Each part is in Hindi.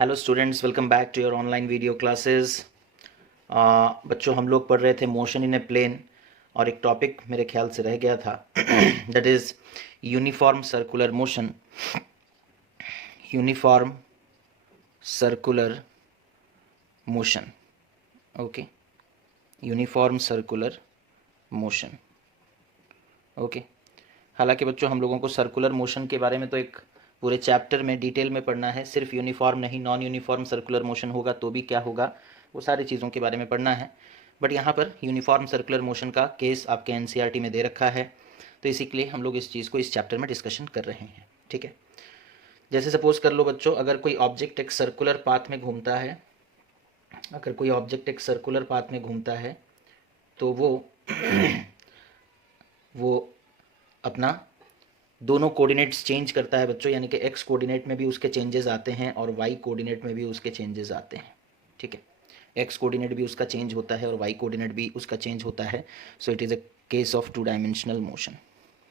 Hello students, welcome back to your online video classes. बच्चों, हम लोग पढ़ रहे थे मोशन इन ए प्लेन और एक टॉपिक मेरे ख्याल से रह गया था that is uniform circular motion. Uniform circular motion, okay. Uniform circular motion, okay. हालांकि बच्चों, हम लोगों को सर्कुलर मोशन के बारे में तो एक पूरे चैप्टर में डिटेल में पढ़ना है। सिर्फ यूनिफॉर्म नहीं, नॉन यूनिफॉर्म सर्कुलर मोशन होगा तो भी क्या होगा, वो सारी चीज़ों के बारे में पढ़ना है। बट यहाँ पर यूनिफॉर्म सर्कुलर मोशन का केस आपके एनसीईआरटी में दे रखा है, तो इसी के लिए हम लोग इस चीज़ को इस चैप्टर में डिस्कशन कर रहे हैं, ठीक है। जैसे सपोज कर लो बच्चों, अगर कोई ऑब्जेक्ट एक सर्कुलर पाथ में घूमता है, अगर कोई ऑब्जेक्ट एक सर्कुलर पाथ में घूमता है तो वो अपना दोनों कोऑर्डिनेट्स चेंज करता है बच्चों, यानी कि एक्स कोऑर्डिनेट में भी उसके चेंजेस आते हैं और वाई कोऑर्डिनेट में भी उसके चेंजेस आते हैं, ठीक है। एक्स कोऑर्डिनेट भी उसका चेंज होता है और वाई कोऑर्डिनेट भी उसका चेंज होता है। So it is a case of two dimensional motion,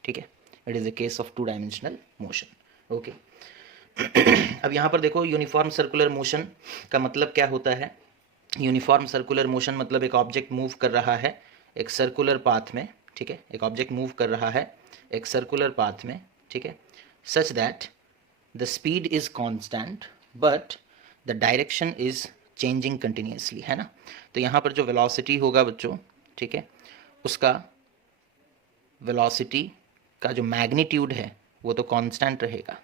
ठीक है। It is a case of two dimensional motion, okay. अब यहाँ पर देखो, यूनिफॉर्म सर्कुलर मोशन का मतलब क्या होता है। यूनिफॉर्म सर्कुलर मोशन मतलब एक ऑब्जेक्ट मूव कर रहा है एक सर्कुलर पाथ में, ठीक है। एक ऑब्जेक्ट मूव कर रहा है एक सर्कुलर पाथ में, ठीक है, such that the speed is constant but the direction is changing continuously, है ना। तो यहाँ पर जो वेलोसिटी होगा बच्चों, ठीक है, उसका वेलोसिटी का जो मैग्नीट्यूड है वो तो कांस्टेंट रहेगा,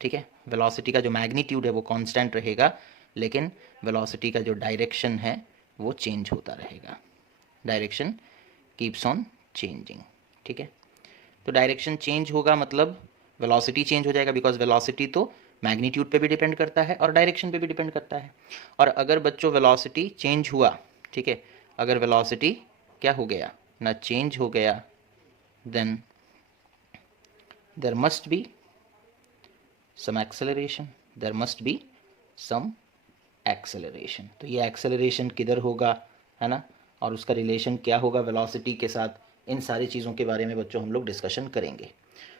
ठीक है। वेलोसिटी का जो मैग्नीट्यूड है वो कांस्टेंट रहेगा, लेकिन वेलोसिटी का जो डायरेक्शन है वो चेंज होता रहेगा। डायरेक्शन कीप्स ऑन चेंजिंग, ठीक है। तो डायरेक्शन चेंज होगा मतलब वेलोसिटी चेंज हो जाएगा, बिकॉज वेलोसिटी तो मैग्नीट्यूड पे भी डिपेंड करता है और डायरेक्शन पे भी डिपेंड करता है। और अगर बच्चों वेलोसिटी चेंज हुआ, ठीक है, अगर वेलोसिटी क्या हो गया ना, चेंज हो गया, then there must be some acceleration, there must be some acceleration. तो ये एक्सेलरेशन किधर होगा, है ना, और उसका रिलेशन क्या होगा वेलोसिटी के साथ, इन सारी चीज़ों के बारे में बच्चों हम लोग डिस्कशन करेंगे।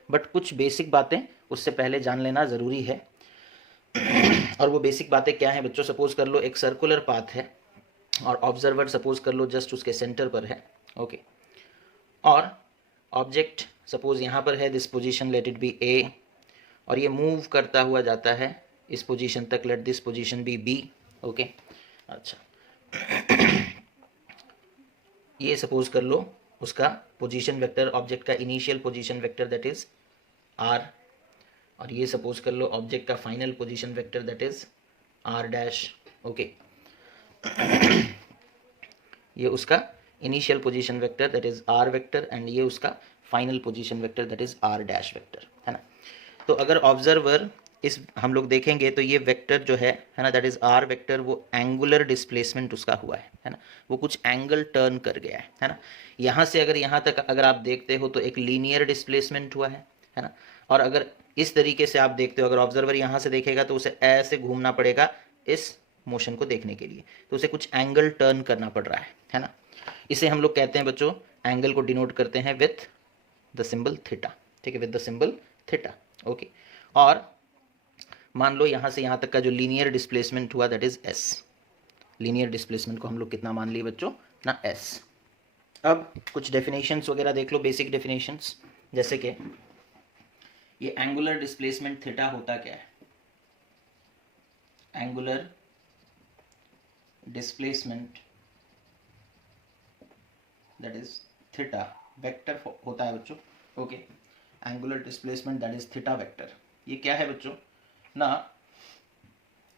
बट कुछ बेसिक बातें उससे पहले जान लेना ज़रूरी है। और वो बेसिक बातें क्या हैं बच्चों, सपोज कर लो एक सर्कुलर पाथ है और ऑब्जर्वर सपोज कर लो जस्ट उसके सेंटर पर है, ओके। और ऑब्जेक्ट सपोज यहाँ पर है, this position let it be A, और ये मूव करता हुआ जाता है इस पोजीशन तक, let this position be B, okay. अच्छा, ये सपोज कर लो उसका पोजीशन वेक्टर, ऑब्जेक्ट का initial position vector that is R, और ये सपोज कर लो ऑब्जेक्ट का final position vector that is R dash, okay. ये उसका initial position vector that is R vector and ये उसका final position vector that is R dash vector, है ना। तो अगर ऑब्जर्वर इस हम लोग देखेंगे तो ये वेक्टर जो है ना, दैट इज आर वेक्टर, वो एंगुलर डिस्प्लेसमेंट उसका हुआ है ना, वो कुछ एंगल टर्न कर गया है ना। यहाँ से अगर यहाँ तक अगर आप देखते हो तो एक लीनियर डिस्प्लेसमेंट हुआ है ना। और अगर इस तरीके से आप देखते हो, अगर ऑब्जर्वर यहाँ से देखेगा तो उसे ऐसे घूमना पड़ेगा इस मोशन को देखने के लिए, तो उसे कुछ एंगल टर्न करना पड़ रहा है ना। इसे हम लोग कहते हैं बच्चों, एंगल को डिनोट करते हैं विथ द सिंबल थीटा, ठीक है, with the symbol theta, okay. और मान लो यहाँ से यहाँ तक का जो लीनियर डिस्प्लेसमेंट हुआ that is S. Linear displacement को हम लोग कितना मान लिए बच्चों ना, एस। अब कुछ डेफिनेशंस वगैरह देख लो, बेसिक डेफिनेशंस, जैसे कि ये एंगुलर डिस्प्लेसमेंट थीटा होता क्या है। Angular displacement that is theta vector होता है बच्चों, okay. Angular displacement that is theta vector, ये क्या है बच्चों ना,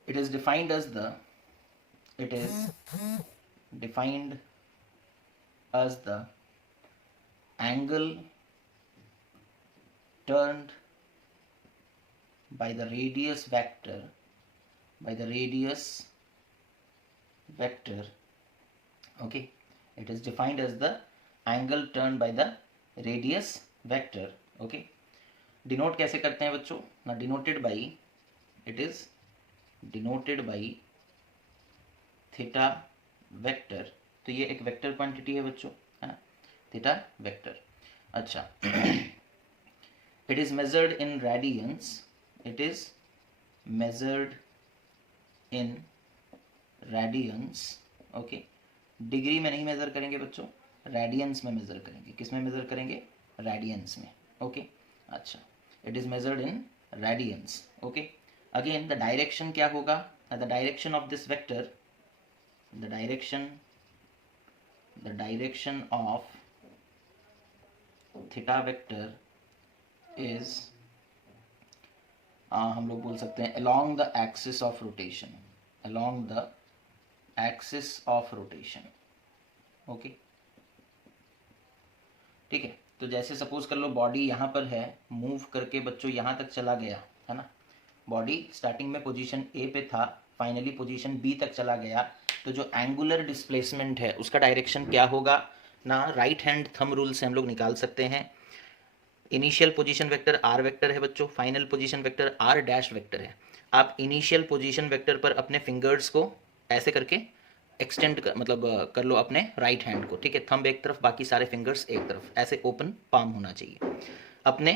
it is defined as the it is defined as the angle turned by the radius vector okay. It is defined as the angle turned by the radius vector, okay. Denote कैसे करते हैं बच्चों ना, denoted by, it is denoted by theta vector. तो ये एक वेक्टर क्वांटिटी है बच्चों, है ना, थीटा वेक्टर। अच्छा, it is measured in radiance, it is measured in radiance, okay. Degree में नहीं मेज़र करेंगे बच्चों, रेडियंस में मेज़र करेंगे। किस में मेज़र करेंगे? रेडियंस में, ओके। अच्छा, it is measured in radiance, okay. Again the direction क्या होगा? The direction of this vector, the direction of theta vector is, हम लोग बोल सकते हैं along the axis of rotation, along the axis of rotation, okay. ठीक है, तो जैसे सपोज कर लो बॉडी यहाँ पर है, मूव करके बच्चों यहाँ तक चला गया है ना। बॉडी स्टार्टिंग में पोजीशन ए पे था, फाइनली पोजीशन बी तक चला गया, तो जो एंगुलर डिस्प्लेसमेंट है उसका डायरेक्शन क्या होगा ना, राइट हैंड थंब रूल से हम लोग निकाल सकते हैं। Initial position vector R vector है बच्चों, final position vector R dash vector है। आप इनिशियल पोजीशन वेक्टर पर अपने फिंगर्स को ऐसे करके एक्सटेंड कर, मतलब कर लो अपने राइट हैंड को, ठीक है। थंब एक तरफ, बाकी सारे फिंगर्स एक तरफ, ऐसे ओपन पाम होना चाहिए। अपने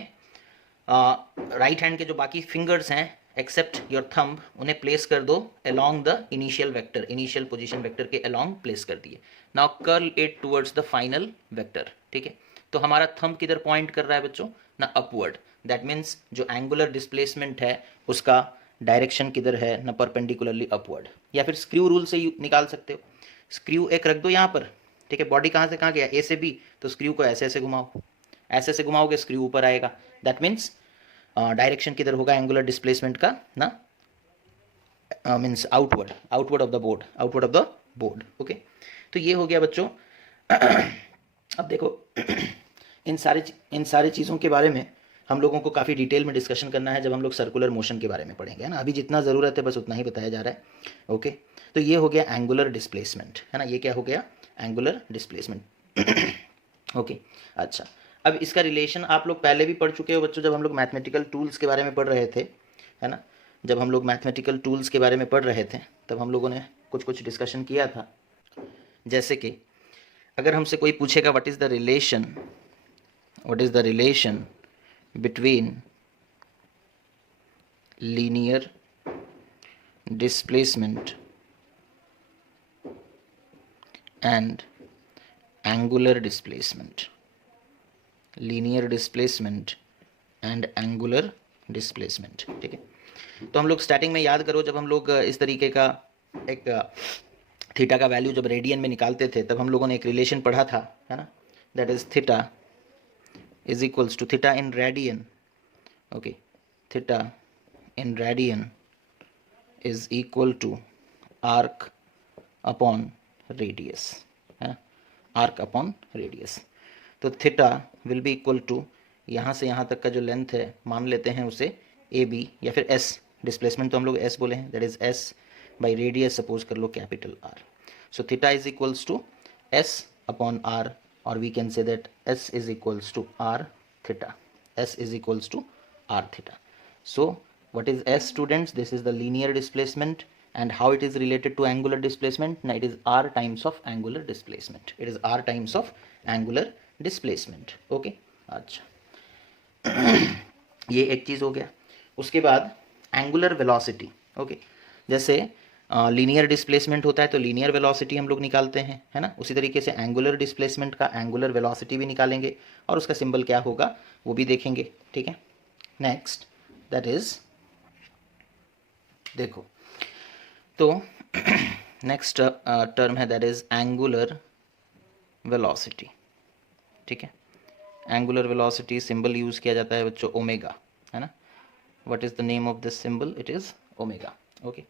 राइट हैंड के जो बाकी फिंगर्स हैं एक्सेप्ट योर थंब, उन्हें प्लेस कर दो along the initial vector, initial position vector के अलोंग प्लेस कर दिए। Now curl it towards the final vector, ठीक है। तो हमारा थंब किधर पॉइंट कर रहा है बच्चों ना, अपवर्ड। दैट मीन्स जो एंगुलर डिस्प्लेसमेंट है उसका डायरेक्शन किधर है ना, परपेंडिकुलरली अपवर्ड। या फिर स्क्रू रूल से निकाल सकते हो, स्क्रू एक रख दो यहाँ पर, ठीक है। बॉडी कहाँ से कहाँ गया, ए से बी, तो स्क्रू को ऐसे ऐसे घुमाओ, ऐसे ऐसे घुमाओगे स्क्रू ऊपर आएगा। दैट मीन्स डायरेक्शन किधर होगा एंगुलर डिस्प्लेसमेंट का ना, means outward, outward of the board, outward of the board, okay. तो ये हो गया बच्चों। अब देखो इन सारे चीज़ों के बारे में हम लोगों को काफ़ी डिटेल में डिस्कशन करना है जब हम लोग सर्कुलर मोशन के बारे में पढ़ेंगे, है ना। अभी जितना ज़रूरत है बस उतना ही बताया जा रहा है, ओके। तो ये हो गया एंगुलर डिस्प्लेसमेंट, है ना। ये क्या हो गया? Angular displacement, okay. अच्छा, अब इसका रिलेशन आप लोग पहले भी पढ़ चुके हो बच्चों, जब हम लोग मैथमेटिकल टूल्स के बारे में पढ़ रहे थे, है ना। जब हम लोग मैथमेटिकल टूल्स के बारे में पढ़ रहे थे तब हम लोगों ने कुछ कुछ डिस्कशन किया था। जैसे कि अगर हमसे कोई पूछेगा what is the relation between linear displacement and angular displacement, linear displacement and angular displacement, ठीक है। तो हम लोग स्टार्टिंग में याद करो, जब हम लोग इस तरीके का एक थीटा का वैल्यू जब रेडियन में निकालते थे तब हम लोगों ने एक रिलेशन पढ़ा था, है ना। That is theta is equals to theta in radian, okay. Theta in radian is equal to arc upon radius, है ना, आर्क अपॉन रेडियस। तो theta will be equal to, यहाँ से यहाँ तक का जो लेंथ है मान लेते हैं उसे ए बी, या फिर एस, डिस्प्लेसमेंट तो हम लोग एस बोले हैं, that is S by radius, suppose कर लो capital R. So theta is equals to S upon R, और we can say that S is equals to R theta, S is equals to R theta. So what is S, students? This is the linear displacement, and how it is related to angular displacement? Now it is r times of angular displacement, it is r times of angular displacement, okay। अच्छा ये एक चीज़ हो गया। उसके बाद एंगुलर वेलोसिटी, ओके। जैसे लीनियर डिस्प्लेसमेंट होता है तो लीनियर वेलोसिटी हम लोग निकालते हैं, है ना। उसी तरीके से एंगुलर डिस्प्लेसमेंट का एंगुलर वेलोसिटी भी निकालेंगे, और उसका सिंबल क्या होगा वो भी देखेंगे, ठीक है। नेक्स्ट दैट इज, देखो तो नेक्स्ट टर्म है दैट इज एंगुलर वेलोसिटी, ठीक है। एंगुलर वेलोसिटी सिंबल यूज किया जाता है बच्चों ओमेगा, है ना। What is the name of this symbol? It is omega, okay.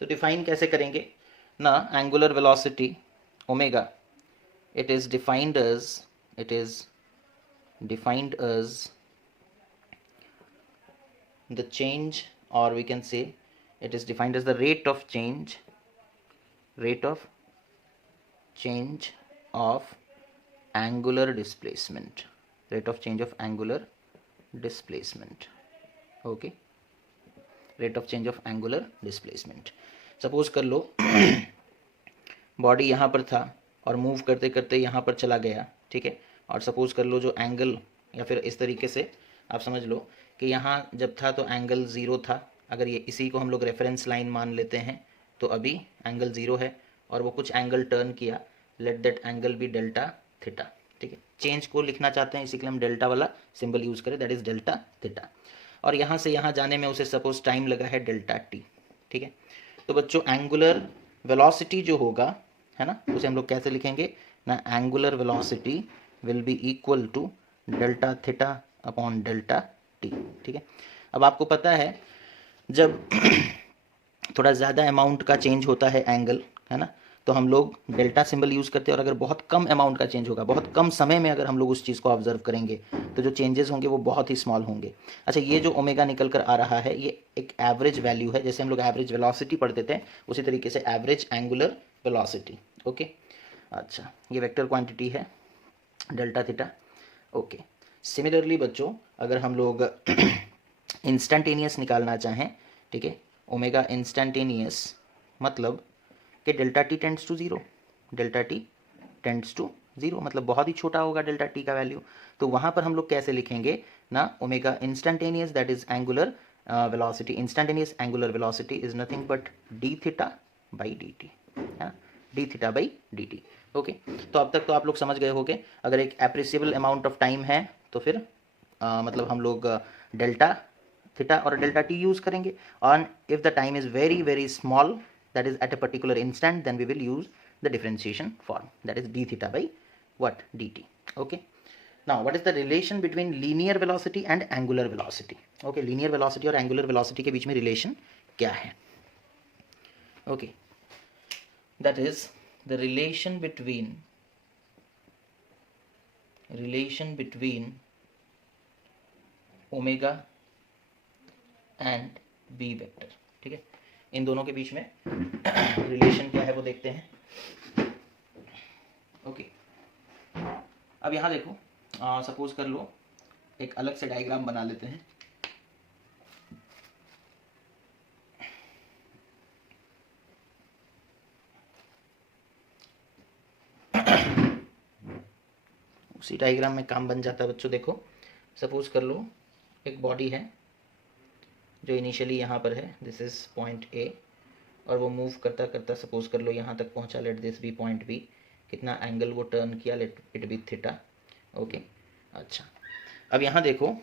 तो डिफाइन कैसे करेंगे ना angular velocity omega? It is defined as the change, or we can say it is defined as the rate of change of angular displacement, okay, rate of change of angular displacement। Suppose कर लो बॉडी यहाँ पर था और मूव करते करते यहाँ पर चला गया, ठीक है। और सपोज कर लो जो एंगल, या फिर इस तरीके से आप समझ लो कि यहाँ जब था तो एंगल 0 था, अगर ये इसी को हम लोग रेफरेंस लाइन मान लेते हैं, तो अभी एंगल 0 है और वो कुछ एंगल टर्न किया, let that angle be delta theta. ठीक है, चेंज को लिखना चाहते हैं, इसी के लिए हम डेल्टा वाला सिंबल यूज़ करें, दैट इज़ डेल्टा थीटा। और यहाँ से यहाँ जाने में उसे सपोज टाइम लगा है डेल्टा टी। ठीक है, तो बच्चों एंगुलर वेलोसिटी जो होगा, है ना, उसे हम लोग कैसे लिखेंगे ना, angular velocity will be equal to delta theta upon delta T. ठीक है, अब आपको पता है जब थोड़ा ज़्यादा अमाउंट का चेंज होता है एंगल, है ना, तो हम लोग डेल्टा सिंबल यूज़ करते हैं, और अगर बहुत कम अमाउंट का चेंज होगा, बहुत कम समय में अगर हम लोग उस चीज़ को ऑब्जर्व करेंगे तो जो चेंजेस होंगे वो बहुत ही स्मॉल होंगे। अच्छा, ये जो ओमेगा निकल कर आ रहा है ये एक एवरेज वैल्यू है, जैसे हम लोग एवरेज वेलोसिटी पढ़ते थे उसी तरीके से एवरेज एंगुलर वेलोसिटी। ओके, अच्छा, ये वेक्टर क्वांटिटी है डेल्टा थीटा। ओके, सिमिलरली बच्चों अगर हम लोग इंस्टेंटेनियस निकालना चाहें, ठीक है, ओमेगा इंस्टेंटेनियस मतलब कि delta T tends to zero, delta T tends to zero मतलब बहुत ही छोटा होगा डेल्टा टी का वैल्यू। तो वहाँ पर हम लोग कैसे लिखेंगे ना, omega instantaneous that is angular velocity, instantaneous angular velocity is nothing but D theta by D T, है, D theta by D T. Okay, तो अब तक तो आप लोग समझ गए होंगे, अगर एक एप्रिसिएबल अमाउंट ऑफ टाइम है तो फिर मतलब हम लोग डेल्टा थीटा और डेल्टा टी यूज़ करेंगे, और if the time is very very small that is at a particular instant, then we will use the differentiation form, that is d theta by what, dt. Okay, now what is the relation between linear velocity and angular velocity? Okay, linear velocity और angular velocity के बीच में relation क्या है? Okay, that is the relation between omega and b vector. ठीक है, इन दोनों के बीच में रिलेशन क्या है वो देखते हैं। ओके, अब यहाँ देखो, सपोज कर लो एक अलग से डायग्राम बना लेते हैं। उसी डायग्राम में काम बन जाता है बच्चों। देखो, सपोज कर लो एक बॉडी है जो इनिशियली यहाँ पर है, दिस इज पॉइंट ए, और वो मूव करता करता सपोज कर लो यहाँ तक पहुँचा, let this be point B, कितना एंगल वो टर्न किया, let it be theta. Okay, अच्छा, अब यहाँ देखो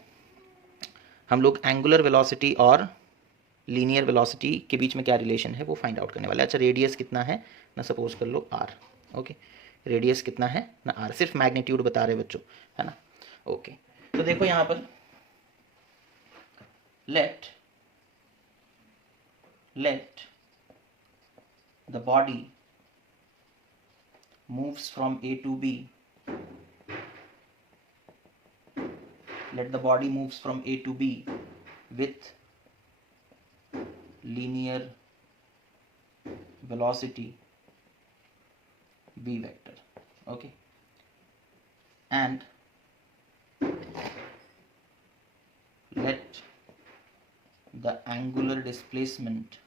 हम लोग एंगुलर वेलोसिटी और लीनियर वेलोसिटी के बीच में क्या रिलेशन है वो फाइंड आउट करने वाले। अच्छा, रेडियस कितना है ना, सपोज कर लो आर। ओके, रेडियस कितना है ना आर, सिर्फ मैग्नीट्यूड बता रहे बच्चों, है ना। ओके, तो देखो यहाँ पर late the body moves from A to B, let the body moves from A to B with linear velocity b vector. Okay, and let the angular displacement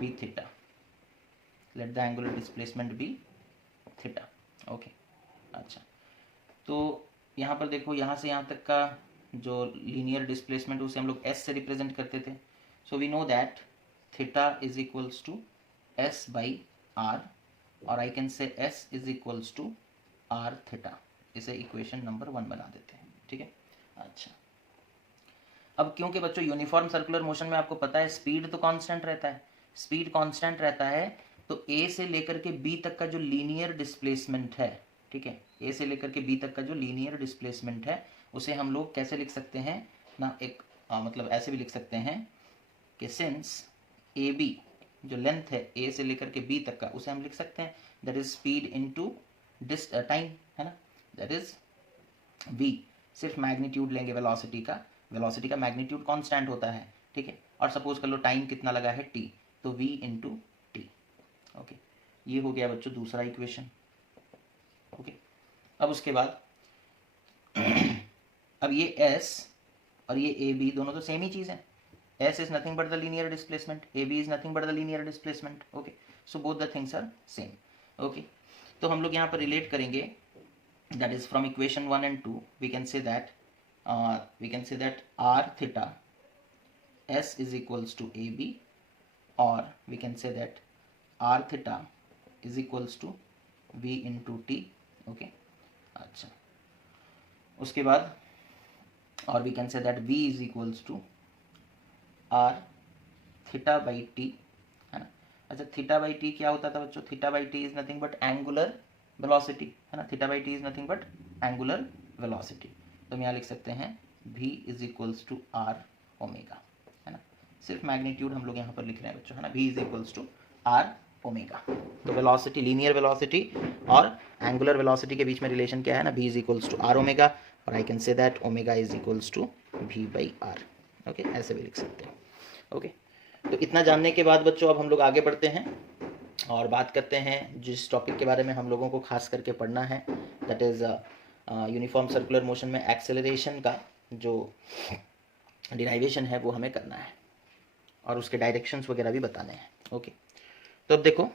be theta, let the angular displacement be theta. Okay, अच्छा, तो यहाँ पर देखो यहाँ से यहाँ तक का जो लीनियर डिस्प्लेसमेंट उसे हम लोग s से रिप्रेजेंट करते थे। So we know that theta is equals to s by r, और I can say s is equals to r theta. इसे इक्वेशन नंबर 1 बना देते हैं। ठीक है, अच्छा, अब क्योंकि बच्चों यूनिफॉर्म सर्कुलर मोशन में आपको पता है स्पीड तो कांस्टेंट रहता है, स्पीड कांस्टेंट रहता है, तो a से लेकर के b तक का जो लीनियर डिस्प्लेसमेंट है, ठीक है, a से लेकर के b तक का जो लीनियर डिस्प्लेसमेंट है उसे हम लोग कैसे लिख सकते हैं ना, एक मतलब ऐसे भी लिख सकते हैं कि सिंस ए बी जो लेंथ है a से लेकर के b तक का उसे हम लिख सकते हैं that is speed into time, है ना, दैट इज v, सिर्फ मैग्नीट्यूड लेंगे वेलोसिटी का मैग्नीट्यूड कांस्टेंट होता है। ठीक है, और सपोज कर लो टाइम कितना लगा है t, तो v इंटू टी। ओके, ये हो गया बच्चों दूसरा इक्वेशन। ओके, अब उसके बाद अब ये s और ये ए बी दोनों तो सेम ही चीज़ है, s is nothing but the linear displacement, A B is nothing but the linear displacement. Okay, so both the things are same. Okay, तो हम लोग यहाँ पर रिलेट करेंगे, that is from equation 1 and 2 we can say that r theta S is equals to AB, or we can say that R theta is equals to V into T. Okay, अच्छा, उसके बाद और we can say that V is equals to R theta by T, है ना। अच्छा, थीटा बाई टी क्या होता था बच्चों? Theta by T is nothing but angular velocity, है ना। Theta by T is nothing but angular velocity. तो हम यहाँ लिख सकते हैं V is equals to R omega, है ना। सिर्फ मैग्नीट्यूड हम लोग यहाँ पर लिख रहे हैं बच्चों, है ना। V is equals to R omega. तो वेलोसिटी, लीनियर वेलोसिटी और एंगुलर वेलोसिटी के बीच में रिलेशन क्या है ना? V is equals to R omega, और I can say that omega is equals to V by R। Okay, ऐसे भी लिख सकते हैं। ओके, तो इतना जानने के बाद बच्चों अब हम लोग आगे बढ़ते हैं और बात करते हैं जिस टॉपिक के बारे में हम लोगों को खास करके पढ़ना है, that is uniform circular motion में एक्सेलरेशन का जो डिराइवेशन है वो हमें करना है और उसके डायरेक्शंस वगैरह भी बताने हैं। ओके, तो अब देखो,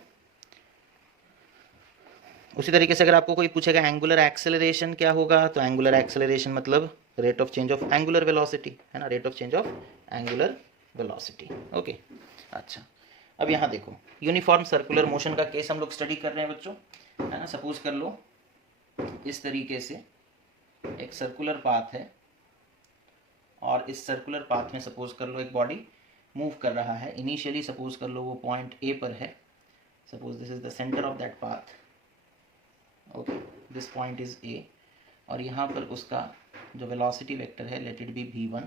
उसी तरीके से अगर आपको कोई पूछेगा एंगुलर एक्सेलरेशन क्या होगा, तो एंगुलर एक्सेलरेशन मतलब rate of change of angular velocity, है ना। Rate of change of angular velocity. Okay, अच्छा, अब यहाँ देखो, यूनिफॉर्म सर्कुलर मोशन का केस हम लोग स्टडी कर रहे हैं बच्चों, है ना। सपोज कर लो इस तरीके से एक सर्कुलर पाथ है और इस सर्कुलर पाथ में सपोज कर लो एक बॉडी मूव कर रहा है। इनिशियली सपोज कर लो वो पॉइंट ए पर है, suppose this is the centre of that path. Okay, this point is A, और यहाँ पर उसका जो वेलोसिटी वेक्टर है let it be v1,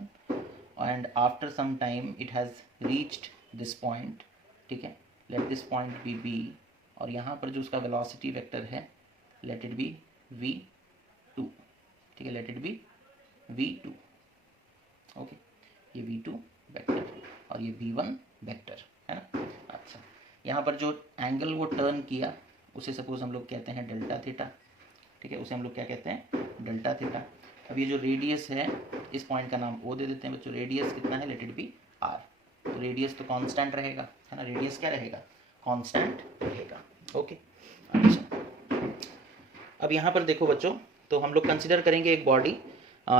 and after some time it has reached this point, ठीक है। Let this point be b, और यहाँ पर जो उसका वेलोसिटी वेक्टर है लेट इट बी v2, ठीक है। Let it be v2, okay, ये v2 वेक्टर और ये v1 वेक्टर, है ना। अच्छा, यहाँ पर जो एंगल वो टर्न किया उसे सपोज हम लोग कहते हैं डेल्टा थीटा, ठीक है। उसे हम लोग क्या कहते हैं? Delta theta. अब ये जो रेडियस है इस पॉइंट का नाम ओ दे देते हैं बच्चों। रेडियस कितना है? Let it B r। तो रेडियस तो कांस्टेंट रहेगा, है ना। रेडियस क्या रहेगा? कांस्टेंट रहेगा। ओके, अच्छा, अब यहाँ पर देखो बच्चों, तो हम लोग कंसिडर करेंगे एक बॉडी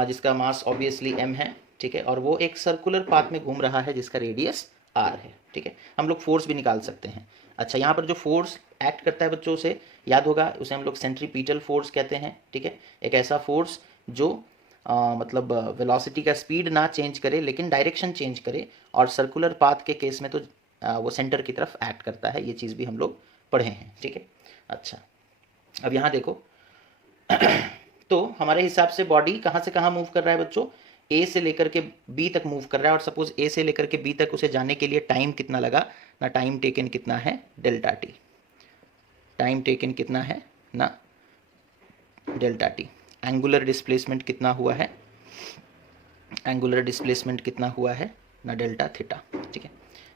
जिसका मास ऑब्वियसली m है, ठीक है, और वो एक सर्कुलर पाथ में घूम रहा है जिसका रेडियस r है, ठीक है। हम लोग फोर्स भी निकाल सकते हैं। अच्छा, यहाँ पर जो फोर्स एक्ट करता है बच्चों, उसे याद होगा, उसे हम लोग सेंट्रीपिटल फोर्स कहते हैं, ठीक है। एक ऐसा फोर्स जो मतलब वेलोसिटी का स्पीड ना चेंज करे लेकिन डायरेक्शन चेंज करे, और सर्कुलर पाथ के केस में तो वो सेंटर की तरफ एक्ट करता है। ये चीज़ भी हम लोग पढ़े हैं, ठीक है। अच्छा, अब यहाँ देखो तो हमारे हिसाब से बॉडी कहाँ से कहाँ मूव कर रहा है बच्चों? ए से लेकर के बी तक मूव कर रहा है, और सपोज ए से लेकर के बी तक उसे जाने के लिए टाइम कितना लगा ना? टाइम टेकन कितना है? Delta T. टाइम टेकन कितना है ना? Delta T. एंगुलर डिस्प्लेसमेंट कितना हुआ है? एंगुलर डिस्प्लेसमेंट कितना हुआ है ना? डेल्टा थीटा, ठीक है।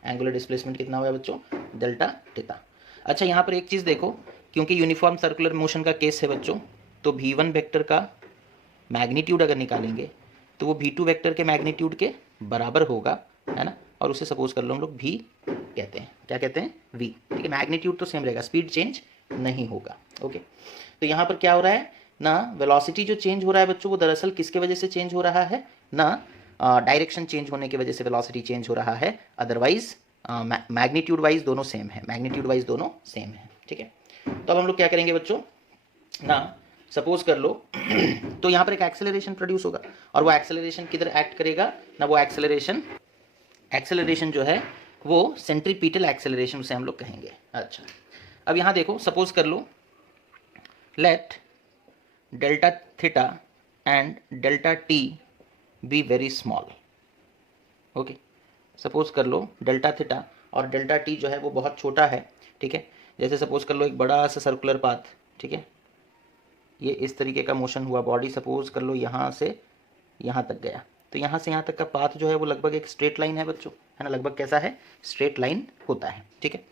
एंगुलर डिस्प्लेसमेंट कितना हुआ है बच्चों? Delta theta. अच्छा, यहाँ पर एक चीज़ देखो, क्योंकि यूनिफॉर्म सर्कुलर मोशन का केस है बच्चों, तो v1 वेक्टर का मैग्नीट्यूड अगर निकालेंगे तो वो v2 वेक्टर के मैग्नीट्यूड के बराबर होगा, है ना। और उसे सपोज कर लो हम लोग v कहते हैं। क्या कहते हैं? v, ठीक है। मैग्नीट्यूड तो सेम रहेगा, स्पीड चेंज नहीं होगा। ओके, तो यहाँ पर क्या हो रहा है ना? वेलोसिटी जो चेंज हो रहा है बच्चों, वो दरअसल किसके वजह से चेंज हो रहा है ना? डायरेक्शन चेंज होने की वजह से वेलोसिटी चेंज हो रहा है। अदरवाइज मैग्नीट्यूड वाइज दोनों सेम है, मैग्नीट्यूड वाइज दोनों सेम है, ठीक है। तो अब हम लोग क्या करेंगे बच्चों ना? सपोज कर लो तो यहाँ पर एक एक्सेलरेशन प्रोड्यूस होगा, और वो एक्सेलरेशन किधर एक्ट करेगा ना? वो एक्सेलरेशन जो है वो सेंट्रीपिटल एक्सेलरेशन उसे हम लोग कहेंगे। अच्छा, अब यहाँ देखो, सपोज कर लो let delta theta and delta T be very small. Okay, suppose कर लो डेल्टा थीटा और डेल्टा टी जो है वो बहुत छोटा है, ठीक है। जैसे सपोज कर लो एक बड़ा सा सर्कुलर पाथ, ठीक है, ये इस तरीके का मोशन हुआ, बॉडी सपोज कर लो यहाँ से यहाँ तक गया, तो यहाँ से यहाँ तक का पाथ जो है वो लगभग एक स्ट्रेट लाइन है बच्चों, है ना। लगभग कैसा है? स्ट्रेट लाइन होता है, ठीक है।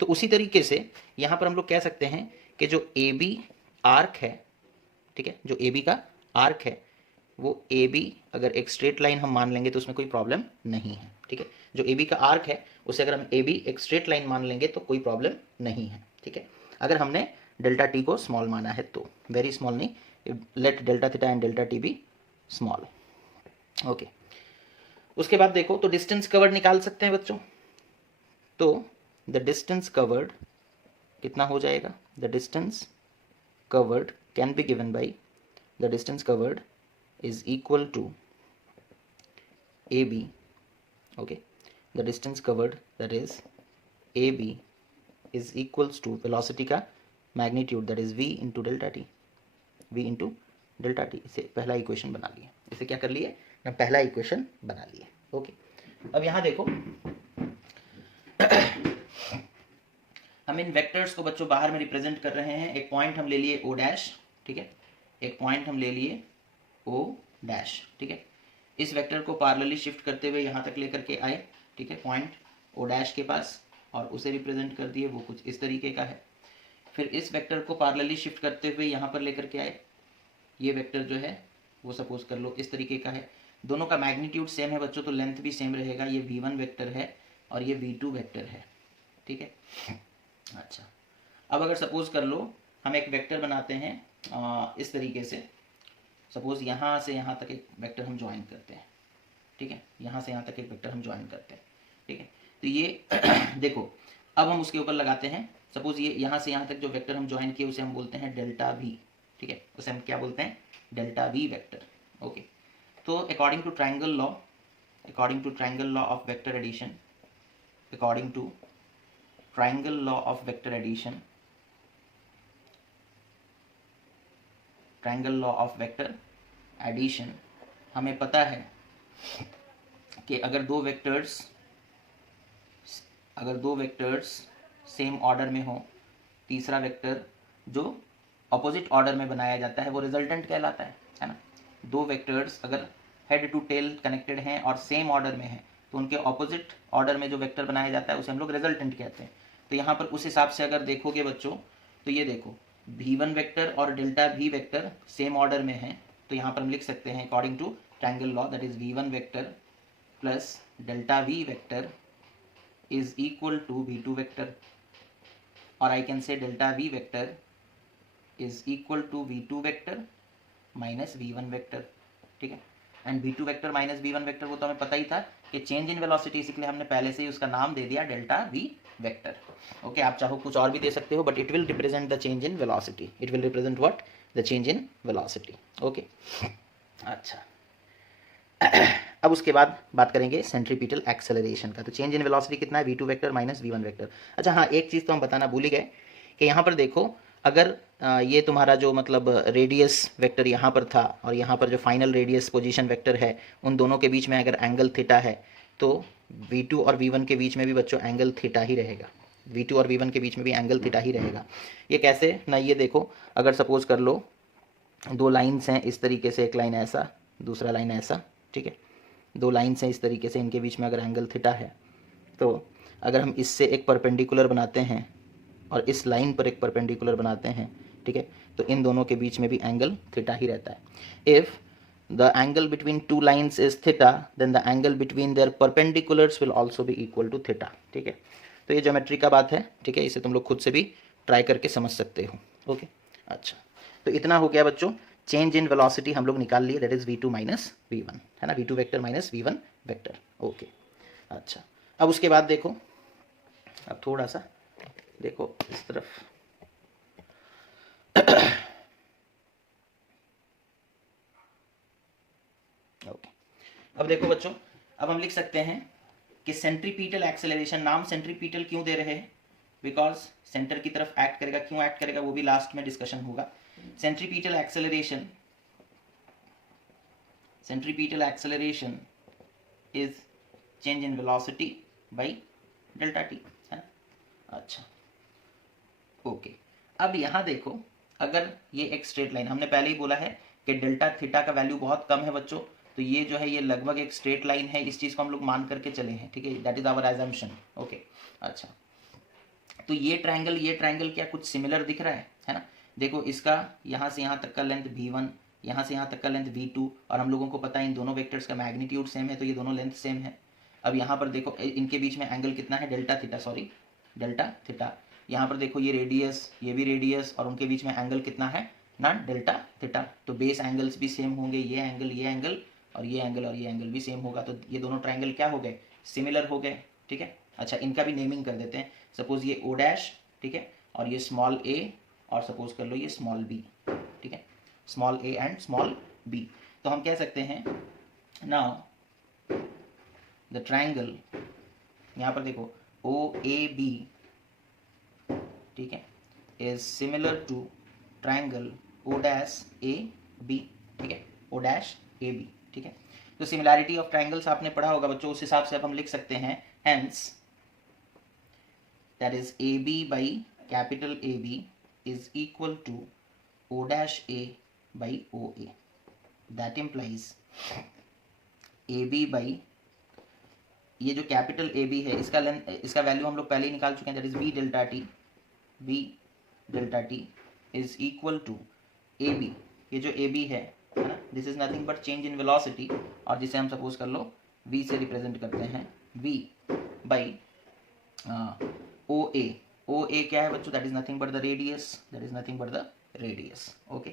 तो उसी तरीके से यहाँ पर हम लोग कह सकते हैं कि जो ए बी आर्क है, ठीक है, जो ए बी का आर्क है वो ए बी अगर एक स्ट्रेट लाइन हम मान लेंगे तो उसमें कोई प्रॉब्लम नहीं है, ठीक है। जो ए बी का आर्क है उसे अगर हम ए बी एक स्ट्रेट लाइन मान लेंगे तो कोई प्रॉब्लम नहीं है, ठीक है। अगर हमने डेल्टा टी को स्मॉल माना है तो, वेरी स्मॉल नहीं, let delta theta and delta T be small. Okay, उसके बाद देखो तो डिस्टेंस कवर्ड निकाल सकते हैं बच्चों। तो द डिस्टेंस कवर्ड कितना हो जाएगा, the distance covered can be given by the distance covered is equal to A B, okay, the distance covered that is A B is equals to velocity का magnitude that is v into delta T, v into delta T. इसे पहला इक्वेशन बना लिए, इसे क्या कर लिए ना, पहला इक्वेशन बना लिए, ओके। अब यहाँ देखो हम इन वेक्टर्स को बच्चों बाहर में रिप्रेजेंट कर रहे हैं। एक पॉइंट हम ले लिए ओ डैश, ठीक है, एक पॉइंट हम ले लिए ओ डैश, ठीक है। इस वेक्टर को पैरेलली शिफ्ट करते हुए यहाँ तक लेकर के आए, ठीक है, पॉइंट ओ डैश के पास, और उसे रिप्रेजेंट कर दिए, वो कुछ इस तरीके का है। फिर इस वेक्टर को पैरेलली शिफ्ट करते हुए यहाँ पर लेकर के आए, ये वेक्टर जो है वो सपोज कर लो इस तरीके का है। दोनों का मैग्नीट्यूड सेम है बच्चों, तो लेंथ भी सेम रहेगा। ये v1 वेक्टर है और ये v2 वेक्टर है, ठीक है। अच्छा, अब अगर सपोज कर लो हम एक वेक्टर बनाते हैं इस तरीके से, सपोज यहाँ से यहाँ तक एक वेक्टर हम ज्वाइन करते हैं, ठीक है, यहाँ से यहाँ तक एक वेक्टर हम ज्वाइन करते हैं, ठीक है। तो ये देखो अब हम उसके ऊपर लगाते हैं, सपोज ये यहाँ से यहाँ तक जो वेक्टर हम ज्वाइन किए उसे हम बोलते हैं डेल्टा वी, ठीक है, उसे हम क्या बोलते हैं, डेल्टा वी वेक्टर, ओके। तो according to triangle law of vector addition, according to triangle law of vector addition, triangle law of vector addition, हमें पता है कि अगर दो वेक्टर्स सेम ऑर्डर में हो, तीसरा वेक्टर जो अपोजिट ऑर्डर में बनाया जाता है वो रिजल्टेंट कहलाता है ना। दो वेक्टर्स अगर हेड टू टेल कनेक्टेड हैं और सेम ऑर्डर में हैं तो उनके ऑपोजिट ऑर्डर में जो वेक्टर बनाया जाता है उसे हम लोग रिजल्टेंट कहते हैं। तो यहाँ पर उस हिसाब से अगर देखोगे बच्चों तो ये देखो v1 वेक्टर और delta v vector same order में है, तो यहाँ पर हम लिख सकते हैं according to triangle law that is v1 vector plus delta v vector is equal to v2 vector, or I can say delta v vector is equal to v2 vector minus v1 vector, ठीक है। And v2 vector minus v1 vector वो तो हमें पता ही था कि चेंज इन वेलोसिटी, इसलिए हमने पहले से ही उसका नाम दे दिया डेल्टा v वेक्टर, ओके। आप चाहो कुछ और भी दे सकते हो, but it will represent the change in velocity, it will represent what, the change in velocity, okay. अच्छा, अब उसके बाद बात करेंगे सेंट्रीपिटल एक्सेलरेशन का। तो चेंज इन वेलोसिटी कितना है, v2 vector minus v1 vector. अच्छा हाँ, एक चीज़ तो हम बताना भूल ही गए कि यहाँ पर देखो अगर ये तुम्हारा जो मतलब रेडियस वेक्टर यहाँ पर था और यहाँ पर जो फाइनल रेडियस पोजीशन वेक्टर है, उन दोनों के बीच में अगर एंगल थीटा है तो v2 और v1 के बीच में भी बच्चों एंगल थीटा ही रहेगा, v2 और v1 के बीच में भी एंगल थीटा ही रहेगा। ये कैसे ना, ये देखो अगर सपोज कर लो दो लाइन्स हैं इस तरीके से, एक लाइन ऐसा दूसरा लाइन ऐसा, ठीक है, दो लाइन्स हैं इस तरीके से, इनके बीच में अगर एंगल थीटा है तो अगर हम इससे एक परपेंडिकुलर बनाते हैं और इस लाइन पर एक परपेंडिकुलर बनाते हैं, ठीक है, तो इन दोनों के बीच में भी एंगल थीटा ही रहता है। If the angle between two lines is theta then the angle between their perpendiculars will also be equal to theta, ठीक है। तो ये ज्योमेट्री का बात है, ठीक है, इसे तुम लोग खुद से भी ट्राई करके समझ सकते हो, ओके। अच्छा, तो इतना हो गया बच्चों, चेंज इन वेलोसिटी हम लोग निकाल लिए, that is v2 minus v1, है ना, v2 vector minus v1 vector, okay. अच्छा, अब उसके बाद देखो, अब थोड़ा सा देखो इस तरफ, ओके। अब देखो बच्चों, अब हम लिख सकते हैं कि सेंट्रीपिटल एक्सेलरेशन, नाम सेंट्रीपिटल क्यों दे रहे हैं, बिकॉज सेंटर की तरफ एक्ट करेगा, क्यों एक्ट करेगा वो भी लास्ट में डिस्कशन होगा। Centripetal acceleration is change in velocity by delta T, है ना। अच्छा, ओके। अब यहाँ देखो, अगर ये एक स्ट्रेट लाइन, हमने पहले ही बोला है कि डेल्टा थीटा का वैल्यू बहुत कम है बच्चों, तो ये जो है ये लगभग एक स्ट्रेट लाइन है, इस चीज़ को हम लोग मान करके चले हैं, ठीक है, that is our assumption, okay. अच्छा, तो ये ट्रायंगल क्या कुछ सिमिलर दिख रहा है ना। देखो इसका यहाँ से यहाँ तक का लेंथ v1, यहाँ से यहाँ तक का लेंथ v2, और हम लोगों को पता है इन दोनों वेक्टर्स का मैग्नीट्यूड सेम है, तो ये दोनों लेंथ सेम है। अब यहाँ पर देखो इनके बीच में एंगल कितना है, डेल्टा थीटा। यहाँ पर देखो ये रेडियस, ये भी रेडियस, और उनके बीच में एंगल कितना है ना, डेल्टा थीटा। तो बेस एंगल्स भी सेम होंगे, ये एंगल और ये एंगल भी सेम होगा, तो ये दोनों ट्राइंगल क्या हो गए, सिमिलर हो गए, ठीक है। अच्छा, इनका भी नेमिंग कर देते हैं, सपोज ये ओ डैश, ठीक है, और ये स्मॉल ए, और सपोज कर लो ये स्मॉल बी, ठीक है, small A and small B. तो हम कह सकते हैं नाउ द ट्राइंगल, यहाँ पर देखो ओ ए बी, ठीक है, is similar to triangle O dash A B, ठीक है, ओ डैश ए बी, ठीक है। तो सिमिलैरिटी ऑफ ट्राइंगल्स आपने पढ़ा होगा बच्चों, उस हिसाब से अब हम लिख सकते हैं hence that is A B by capital A B is equal to O dash A by O A, that implies A B by, ये जो कैपिटल ए बी है इसका लेंथ, इसका वैल्यू हम लोग पहले ही निकाल चुके हैं, that is v delta t, v delta T is equal to A B, ये जो ए बी है ना, this is nothing but change in velocity, और जिसे हम सपोज कर लो v से रिप्रेजेंट करते हैं, v बाई ओ ए, ओ ए क्या है बच्चों, that is nothing but the radius, that is nothing but the radius, okay.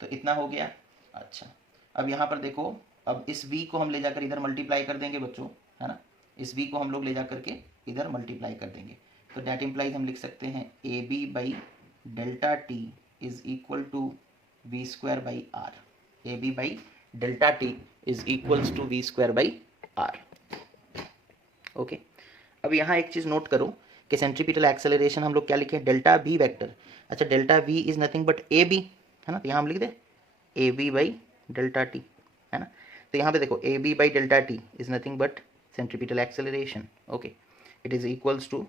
तो इतना हो गया। अच्छा, अब यहाँ पर देखो, अब इस v को हम ले जाकर इधर मल्टीप्लाई कर देंगे बच्चों, है ना, इस v को हम लोग ले जा करके इधर मल्टीप्लाई कर देंगे, तो डैट इम्प्लाइज हम लिख सकते हैं A B by delta T is equal to we square by r, A B by delta T is equals to we square by are, okay. अब यहाँ एक चीज़ नोट करो कि सेंट्रीपिटल एक्सेलरेशन हम लोग क्या लिखे, डेल्टा बी वेक्टर। अच्छा, delta V is nothing but A B, है ना, तो यहाँ हम लिख दे A B by delta T, है ना। तो यहाँ पे देखो A B by delta T is nothing but centripetal acceleration, okay, it is equals to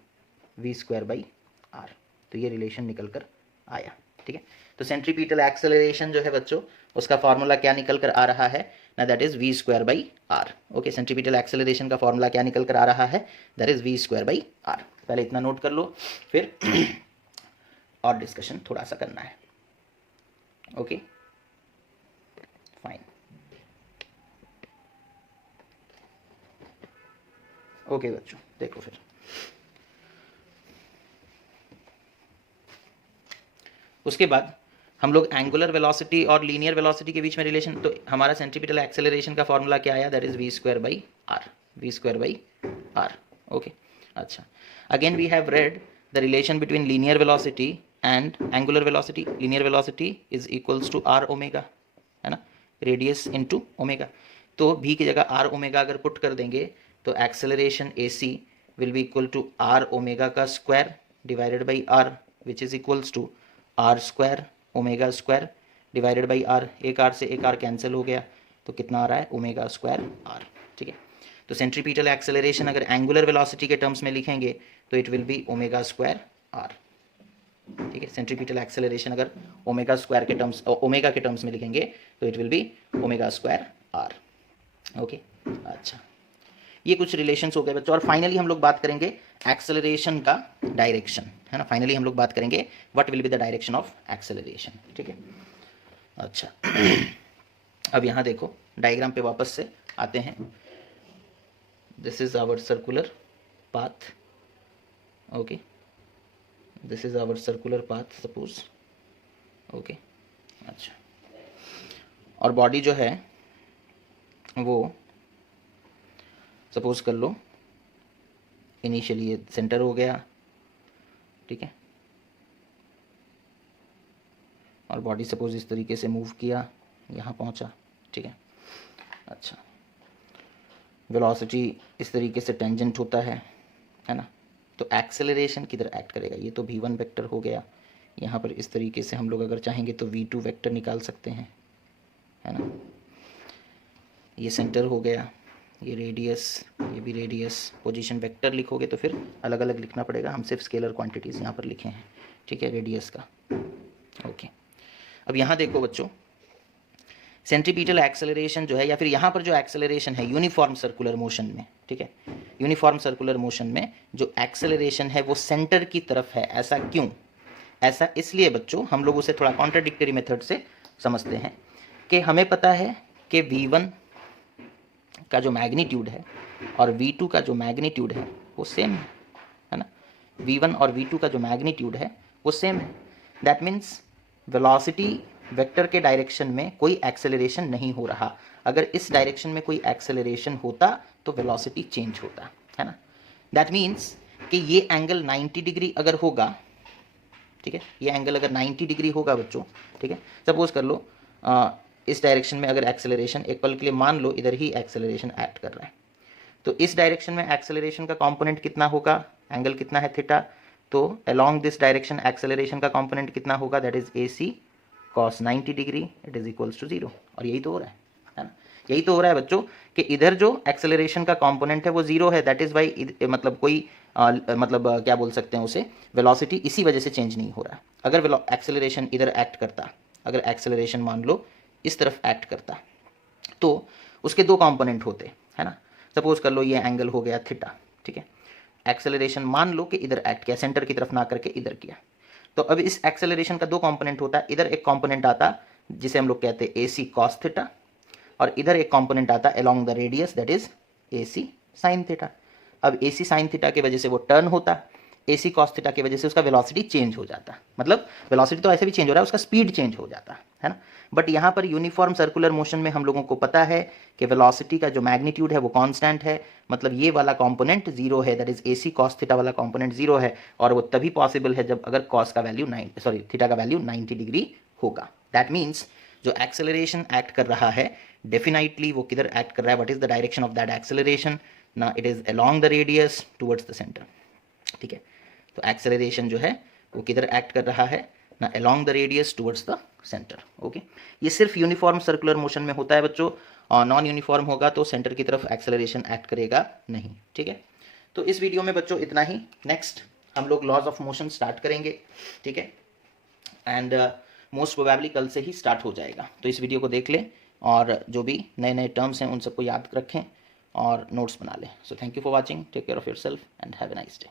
we square by R, तो ये रिलेशन निकल कर आया, ठीक है। तो सेंट्रीपिटल एक्सेलरेशन जो है बच्चों, उसका फॉर्मूला क्या निकल कर आ रहा है ना, that is we square by are, okay. Centripetal acceleration का फॉर्मूला क्या निकल कर आ रहा है, that is we square by r. पहले इतना नोट कर लो, फिर और डिस्कशन थोड़ा सा करना है, ओके, फाइन, ओके बच्चों। देखो फिर उसके बाद हम लोग एंगुलर वेलोसिटी और लीनियर वेलोसिटी के बीच में रिलेशन, तो हमारा सेंट्रीपिटल एक्सेलरेशन का फॉर्मूला क्या आया, that is we square by R, V square by are, okay. अच्छा, again we have read the relation between linear velocity and angular velocity. Linear velocity is equals to R omega, है ना, रेडियस इनटू ओमेगा। तो v की जगह आर ओमेगा अगर पुट कर देंगे तो acceleration A C will be equal to R omega का square divided by R, which is equals to R square omega square divided by R. एक आर से एक आर कैंसिल हो गया, तो कितना आ रहा है, ओमेगा स्क्वायर आर, ठीक है। तो सेंट्रीपिटल एक्सेलरेशन अगर एंगुलर वेलोसिटी के टर्म्स में लिखेंगे तो it will be omega square r, ठीक है। सेंट्रीपिटल एक्सेलरेशन अगर ओमेगा स्क्वायर के टर्म्स, ओमेगा के टर्म्स में लिखेंगे तो it will be omega square r, okay. अच्छा, ये कुछ रिलेशंस हो गए बच्चों, और फाइनली हम लोग बात करेंगे एक्सेलरेशन का डायरेक्शन, है ना। फाइनली हम लोग बात करेंगे what will be the direction of acceleration, ठीक है। अच्छा, अब यहाँ देखो डायग्राम पे वापस से आते हैं। This is our circular path, okay, this is our circular path suppose, okay. अच्छा, और बॉडी जो है वो सपोज कर लो इनिशियली ये सेंटर हो गया, ठीक है, और बॉडी सपोज इस तरीके से मूव किया, यहाँ पहुँचा, ठीक है। अच्छा, वेलोसिटी इस तरीके से टेंजेंट होता है ना, तो एक्सेलरेशन किधर एक्ट करेगा, ये तो v1 वेक्टर हो गया, यहाँ पर इस तरीके से हम लोग अगर चाहेंगे तो v2 वेक्टर निकाल सकते हैं, है ना। ये सेंटर हो गया, ये रेडियस, ये भी रेडियस, पोजीशन वेक्टर लिखोगे तो फिर अलग अलग लिखना पड़ेगा, हम सिर्फ स्केलर क्वांटिटीज़ यहाँ पर लिखे हैं, ठीक है, रेडियस का, ओके। अब यहाँ देखो बच्चों, सेंट्रीपिटल एक्सेलरेशन जो है, या फिर यहाँ पर जो एक्सेलरेशन है यूनिफॉर्म सर्कुलर मोशन में, ठीक है, यूनिफॉर्म सर्कुलर मोशन में जो एक्सेलरेशन है वो सेंटर की तरफ है। ऐसा क्यों? ऐसा इसलिए बच्चों, हम लोग उसे थोड़ा कॉन्ट्राडिक्टरी मेथड से समझते हैं कि हमें पता है कि v1 का जो मैग्नीट्यूड है और v2 का जो मैग्नीट्यूड है वो सेम है ना। v1 और v2 का जो मैग्नीट्यूड है वो सेम है। दैट मीन्स वेलोसिटी वेक्टर के डायरेक्शन में कोई एक्सेलरेशन नहीं हो रहा। अगर इस डायरेक्शन में कोई एक्सेलरेशन होता तो वेलोसिटी चेंज होता, है ना। दैट मीन्स कि ये एंगल 90 डिग्री अगर होगा, ठीक है, ये एंगल अगर 90 डिग्री होगा बच्चों, ठीक है, सपोज कर लो इस डायरेक्शन में अगर एक्सेलरेशन, एक पल के लिए मान लो इधर ही एक्सेलरेशन एक्ट कर रहा है, तो इस डायरेक्शन में एक्सेलरेशन का कंपोनेंट कितना होगा, एंगल कितना है थीटा, तो अलोंग दिस डायरेक्शन एक्सेलरेशन का कंपोनेंट कितना होगा, that is AC cos 90 degree, it is equals to 0। और यही तो हो रहा है ना, यही तो हो रहा है बच्चों कि इधर जो एक्सेलरेशन का कंपोनेंट है वो 0 है, दैट इज वाई मतलब कोई क्या बोल सकते हैं उसे, वेलोसिटी इसी वजह से चेंज नहीं हो रहा। अगर एक्सेलरेशन इधर एक्ट करता, अगर एक्सेलरेशन मान लो इस तरफ एक्ट करता तो उसके दो कंपोनेंट होते, है ना। सपोज कर लो ये एंगल हो गया थीटा, ठीक है, एक्सेलरेशन मान लो कि इधर एक्ट किया, सेंटर की तरफ ना करके इधर किया, तो अब इस एक्सेलरेशन का दो कंपोनेंट होता है, इधर एक कंपोनेंट आता जिसे हम लोग कहते हैं AC cos थीटा, और इधर एक कंपोनेंट आता along the radius that is AC sin theta. अब AC sin थीटा की वजह से वो टर्न होता, AC cos थीटा की वजह से उसका वेलोसिटी चेंज हो जाता, मतलब वेलोसिटी तो ऐसे भी चेंज हो रहा है, उसका स्पीड चेंज हो जाता है ना। बट यहाँ पर यूनिफॉर्म सर्कुलर मोशन में हम लोगों को पता है कि वेलोसिटी का जो मैग्नीट्यूड है वो कांस्टेंट है, मतलब ये वाला कंपोनेंट 0 है, that is AC cos theta वाला कंपोनेंट 0 है, और वो तभी पॉसिबल है जब अगर cos का वैल्यू थीटा का वैल्यू 90 डिग्री होगा। दैट मीन्स जो एक्सेलरेशन एक्ट कर रहा है डेफिनेटली वो किधर एक्ट कर रहा है, what is the direction of that acceleration, ना it is along the radius towards the centre, ठीक है। तो एक्सेलरेशन जो है वो किधर एक्ट कर रहा है, ना along the radius towards the centre, okay. ये सिर्फ यूनिफॉर्म सर्कुलर मोशन में होता है बच्चों, और नॉन यूनिफॉर्म होगा तो सेंटर की तरफ एक्सेलरेशन एक्ट करेगा नहीं, ठीक है। तो इस वीडियो में बच्चों इतना ही, नेक्स्ट हम लोग लॉज ऑफ मोशन स्टार्ट करेंगे, ठीक है, एंड मोस्ट प्रोबेबली कल से ही स्टार्ट हो जाएगा। तो इस वीडियो को देख लें और जो भी नए नए टर्म्स हैं उन सबको याद रखें और नोट्स बना लें। So thank you for watching, take care of yourself and have a nice day.